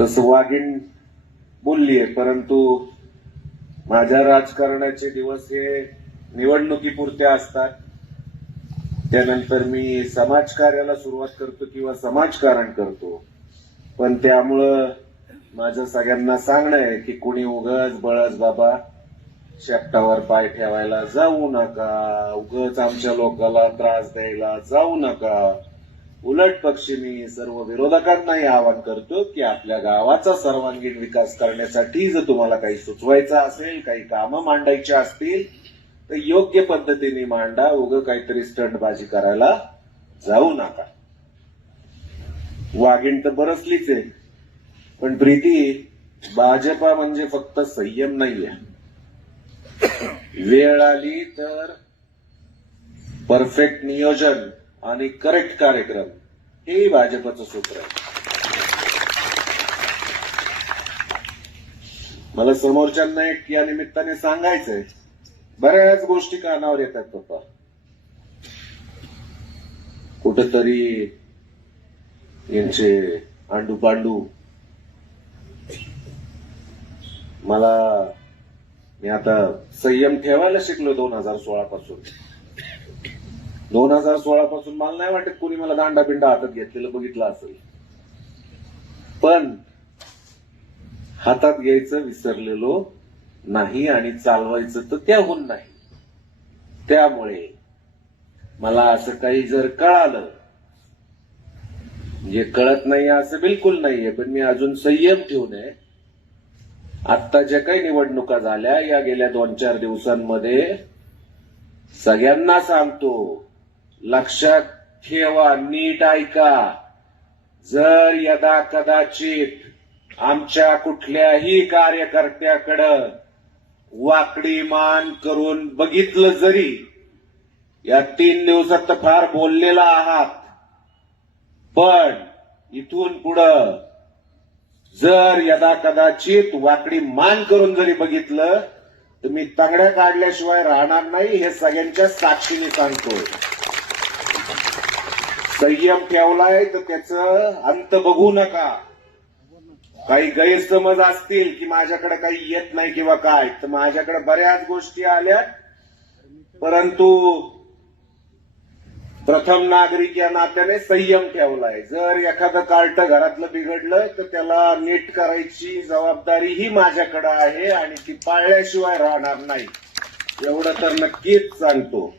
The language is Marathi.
तसं वाघीण बोललीये, परंतु माझ्या राजकारणाचे दिवस हे निवडणुकीपुरते असतात. त्यानंतर मी समाजकार्याला सुरुवात करतो किंवा समाजकारण करतो. पण त्यामुळं माझं सगळ्यांना सांगणं आहे की कुणी उगाच बळच बाबा शेपटावर पाय ठेवायला जाऊ नका, उगाच आमच्या लोकांना त्रास द्यायला जाऊ नका. उलट पक्षी मी सर्व विरोधकांनाही आवाहन करतो की आपल्या गावाचा सर्वांगीण विकास करण्यासाठी जर तुम्हाला काही सुचवायचं असेल, काही कामं मांडायची असतील तर योग्य पद्धतीने मांडा. उगं काहीतरी स्टंटबाजी करायला जाऊ नका. वाघीण तर बरसलीच आहे, पण प्रीती, भाजपा म्हणजे फक्त संयम नाहीये. वेळ आली तर परफेक्ट नियोजन आणि करेक्ट कार्यक्रम हे भाजपचं सूत्र आहे. मला समोरच्यांना एक या निमित्ताने सांगायचंय, बऱ्याच गोष्टी कानावर येतात पप्पा. कुठंतरी यांचे आंडू पांडू. मी आता संयम ठेवायला शिकलो 2016 पासून. 2016 पासून मला नाही वाटत कोणी मला दांडा बिंडा हातात घेतलेलं बघितलं असेल, पण हातात घ्यायचं विसरलेलो नाही आणि चालवायचं तर त्याहून नाही. त्यामुळे मला असं काही जर कळालं, म्हणजे कळत नाही असं बिलकुल नाहीये, पण मी अजून संयम ठेवून आहे. आता ज्या काही निवडणुका झाल्या या गेल्या 2-4 दिवसांमध्ये सगळ्यांना सांगतो, लक्षात ठेवा, नीट ऐका. जर यदा कदाचित आमच्या कुठल्याही कार्यकर्त्याकडं वाकडी मान करून बघितलं, जरी या 3 दिवसात तर फार बोललेला आहात, पण इथून पुढं जर यदा कदाचित वाकडी मान करून जरी बघितलं तर मी तांगड्या काढल्याशिवाय राहणार नाही, हे सगळ्यांच्या साक्षीने सांगतोय. संयम ठेवलाय तर त्याचं अंत बघू नका. काही गैरसमज असतील की माझ्याकडे काही येत नाही किंवा काय, तर माझ्याकडे बऱ्याच गोष्टी आल्या, परंतु प्रथम नागरिक या नात्याने संयम ठेवलाय. जर एखादं कार्ट घरातलं बिघडलं तर त्याला नीट करायची जबाबदारी ही माझ्याकडे आहे आणि ती पाळल्याशिवाय राहणार नाही, एवढं तर नक्कीच सांगतो.